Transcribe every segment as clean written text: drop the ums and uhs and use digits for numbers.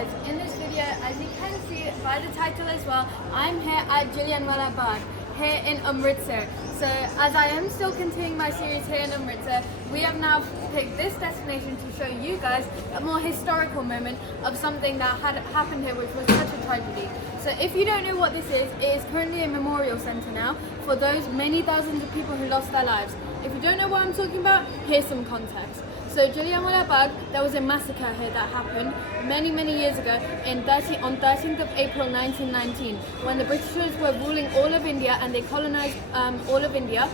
guys, in this video, as you can see by the title as well, I'm here at Jallianwala Bagh, here in Amritsar. So as I am still continuing my series here in Amritsar, we have now picked this destination to show you guys a more historical moment of something that had happened here, which was such a tragedy. So if you don't know what this is, it is currently a memorial centre now for those many thousands of people who lost their lives. If you don't know what I'm talking about, here's some context. So Jallianwala Bagh, there was a massacre here that happened many years ago on 13th of April 1919, when the Britishers were ruling all of India and they colonized all of India.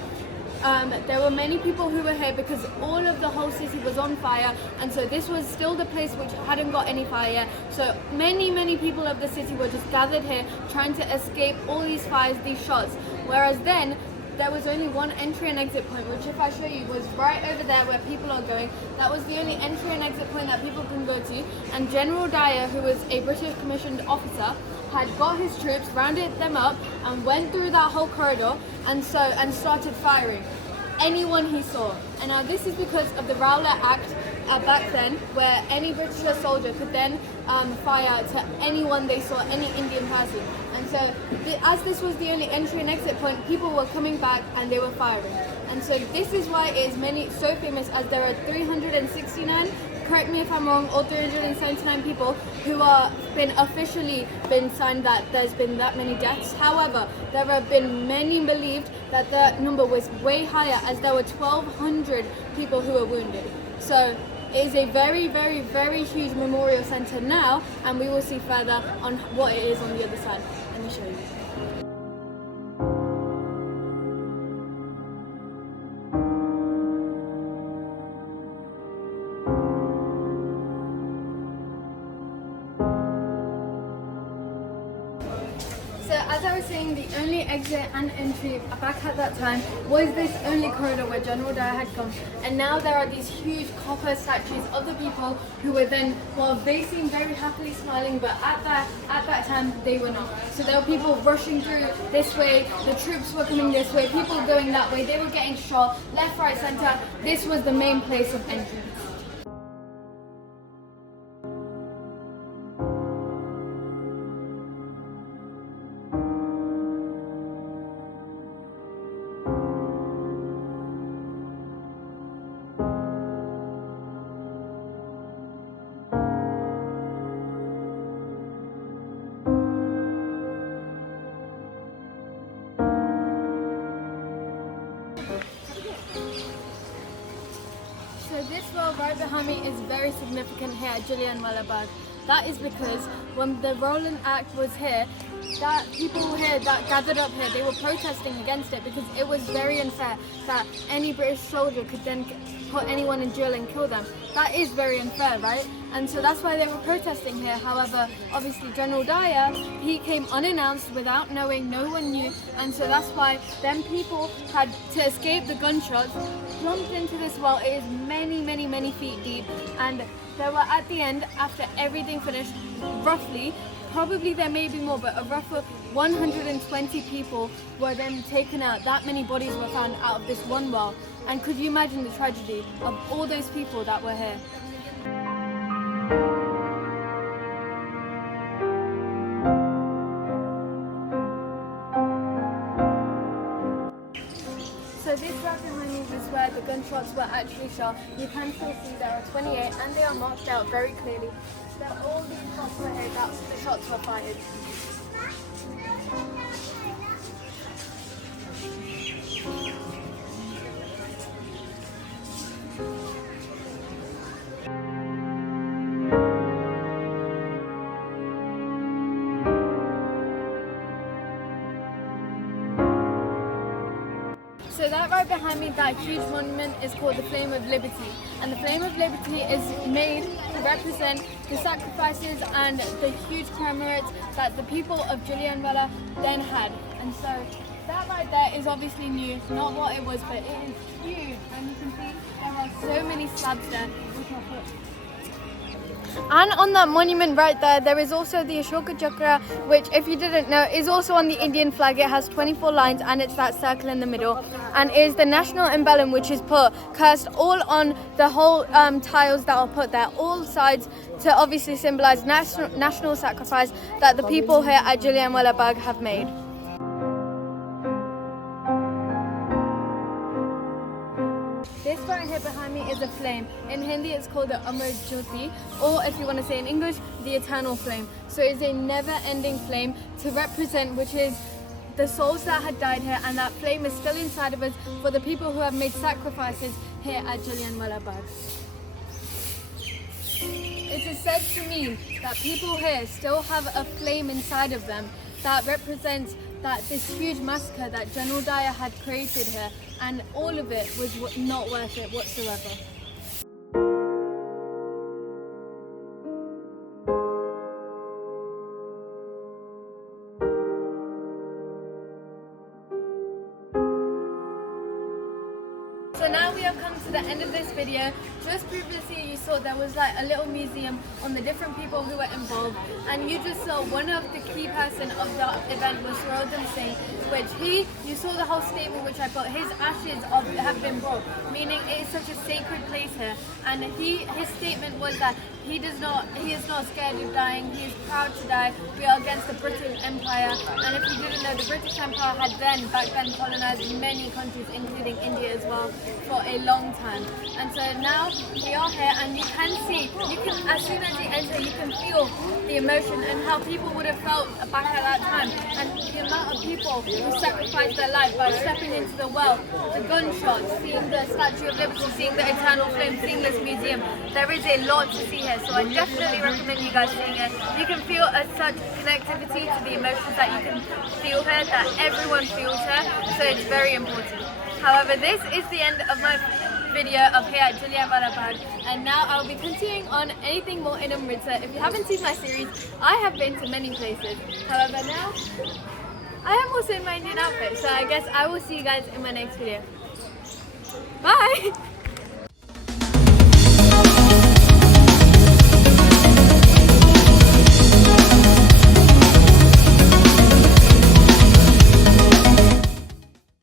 There were many people who were here because all of the whole city was on fire, and so this was still the place which hadn't got any fire yet. So many people of the city were just gathered here trying to escape all these fires, these shots. Whereas then there was only one entry and exit point, which if I show you was right over there where people are going. That was the only entry and exit point that people can go to, and General Dyer, who was a British commissioned officer, had got his troops, rounded them up and went through that whole corridor and started firing anyone he saw. And now this is because of the Rowlatt Act back then, where any British soldier could then fire to anyone they saw, any Indian person. And so as this was the only entry and exit point, people were coming back and they were firing. And so this is why it is so famous, as there are 369, correct me if I'm wrong, or 379 people who are officially been signed that there's been that many deaths. However, there have been many believed that the number was way higher, as there were 1,200 people who were wounded. So it is a very huge memorial centre now, and we will see further on what it is on the other side. Let me show you. So as I was saying, the only exit and entry back at that time was this only corridor where General Dyer had come, and now there are these huge copper statues of the people who were then, well, they seem very happily smiling, but at that time they were not. So there were people rushing through this way, the troops were coming this way, people going that way, they were getting shot left, right, centre. This was the main place of entrance. So this well right behind me is very significant here at Jallianwala Bagh. That is because when the Rowlatt Act was here, that people here that gathered up here, they were protesting against it because it was very unfair that any British soldier could then put anyone in jail and kill them. That is very unfair, right? And so that's why they were protesting here. However, obviously General Dyer, he came unannounced without knowing, no one knew, and so that's why then people had to escape the gunshots, jumped into this well. It is many feet deep, and there were at the end, after everything finished, roughly, probably there may be more, but a rough 120 people were then taken out. That many bodies were found out of this one well. And could you imagine the tragedy of all those people that were here? So this right behind me is where the gunshots were actually shot. You can still see there are 28, and they are marked out very clearly. There are all these shots were here, that the shots were fired. So that right behind me, that huge monument, is called the Flame of Liberty. And the Flame of Liberty is made to represent the sacrifices and the huge commemorates that the people of Jallianwala then had. And so that right there is obviously new, not what it was, but it is huge. And you can see there are so many slabs there, which are put. And on that monument right there is also the Ashoka Chakra, which, if you didn't know, is also on the Indian flag. It has 24 lines and it's that circle in the middle, and is the national emblem, which is cast all on the whole tiles that are put there, all sides, to obviously symbolize national sacrifice that the people here at Jallianwala Bagh have made. This right here behind me is a flame. In Hindi it's called the Amar Jyoti, or if you want to say in English, the eternal flame. So it's a never-ending flame to represent, which is the souls that had died here, and that flame is still inside of us for the people who have made sacrifices here at Jallianwala Bagh. It is said to me that people here still have a flame inside of them that represents that this huge massacre that General Dyer had created here, and all of it was not worth it whatsoever. So now we have come to the end of this video. Just previously you saw there was like a little museum on the different people who were involved, and you just saw one of the key person of the event was Rodham Singh, which you saw the whole statement which I put, his ashes have been brought, meaning it is such a sacred place here, and his statement was that he is not scared of dying, he is proud to die. We are against the British Empire, and if you didn't know, the British Empire had back then colonized many countries, including India as well, for a long time. And so now we are here, and you can see, as soon as you enter, you can feel the emotion and how people would have felt back at that time, and the amount of people who sacrificed their life by stepping into the well, the gunshots, seeing the Statue of Liberty, seeing the eternal flame, seeing this museum. There is a lot to see here, so I definitely recommend you guys seeing it. You can feel such connectivity to the emotions that you can feel here, that everyone feels here, so it's very important. However, this is the end of my video of here at Jallianwala Bagh, and now I'll be continuing on anything more in Amritsar. If you haven't seen my series, I have been to many places. However, now I am also in my Indian outfit, so I guess I will see you guys in my next video. Bye!